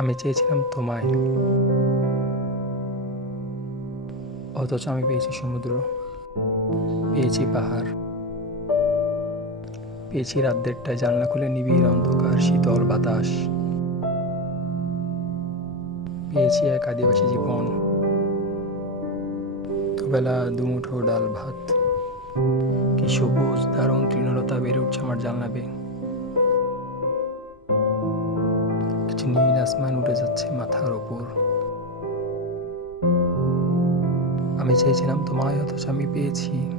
আমি চেয়েছিলাম তোমায়। অথচ আমি পেয়েছি সমুদ্র, পেয়েছি পাহাড়, পেয়েছি রাত দেড়টায় জানলা খুলে নিবিড় অন্ধকার, শীতল বাতাস, পেয়েছি এক আদিবাসী জীবন। দুবেলা দুমুঠো ডাল ভাত, কি সবুজ দারুণ তৃণলতা বেড়ে উঠছে আমার জানলা বেয়ে। নীল আসমান উঠে যাচ্ছে মাথার ওপর। আমি চেয়েছিলাম তোমায়, অথচ আমি পেয়েছি।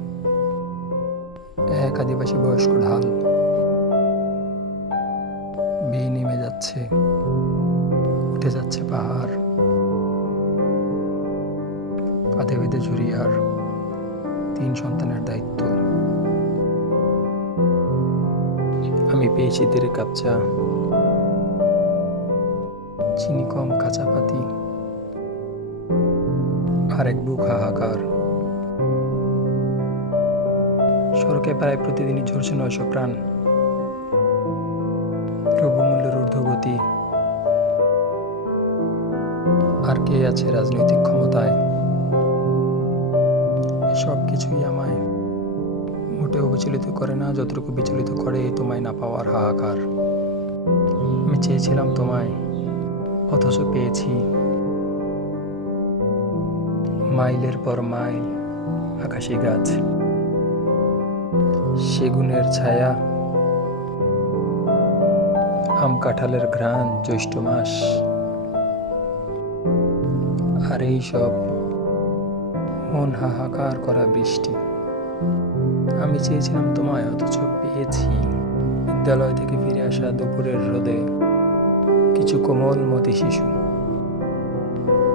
এক আদিবাসী বয়স্ক ঢাল। বেয়ে নেমে যাচ্ছে। উঠে যাচ্ছে পাহাড়। কাঁধে বেঁধে ঝুরিয়ার তিন সন্তানের দায়িত্ব। আমি পেয়েছি দেড় কাপ চা চিনি কম কাঁচা পাতি আর এক বুক হাহাকার। সড়কে প্রায় প্রতিদিনই ঝরছে নয়শো প্রাণ। দ্রব্যমূল্যের ঊর্ধ্বগতি। আর কে আছে রাজনৈতিক ক্ষমতায়? সব কিছুই আমায় মোটেও বিচলিত করে না, যতটুকু বিচলিত করে তোমায় না পাওয়ার হাহাকার। আমি চেয়েছিলাম তোমায় অথচ পেয়েছি। মাইলের পর মাইল, আকাশি গাছ। সেগুনের ছায়া। আম কাঁঠালের ঘ্রাণ জ্যৈষ্ঠ মাস। আর এই সব মন হাহাকার করা বৃষ্টি। আমি চেয়েছিলাম তোমায়, অথচ পেয়েছি। বিদ্যালয় থেকে ফিরে আসা দুপুরের রোদে। কিছু কোমল মতি শিশু।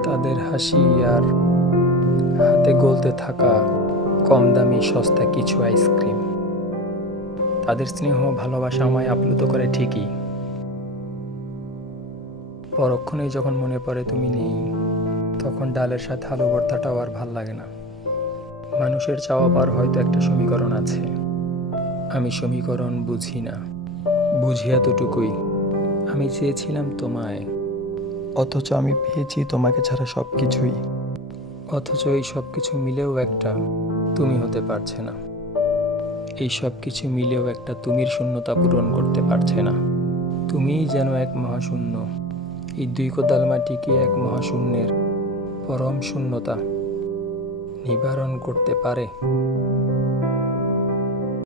তাদের হাসি আর হাতে গলতে থাকা কম দামি সস্তা কিছু আইসক্রিম। তাদের স্নেহ ভালোবাসা আমায় আপ্লুত করে ঠিকই। পরক্ষণেই যখন মনে পড়ে তুমি নেই, তখন ডালের সাথে আলু ভর্তাটাও আর ভালো লাগে না। মানুষের চাওয়া পার হয়তো একটা সমীকরণ আছে। আমি সমীকরণ বুঝি না। বুঝি এতটুকুই। আমি চেয়েছিলাম তোমায়। অথচ আমি পেয়েছি তোমাকে ছাড়া সব কিছুই অথচ এই সব কিছু মিলেও একটা তুমি হতে পারছে না। এই সব কিছু মিলেও একটা তুমির শূন্যতা পূরণ করতে পারছে না। তুমিই যেন এক মহাশূন্য। এই দুই কোদাল মাটিকে এক মহাশূন্যের পরম শূন্যতা নিবারণ করতে পারে।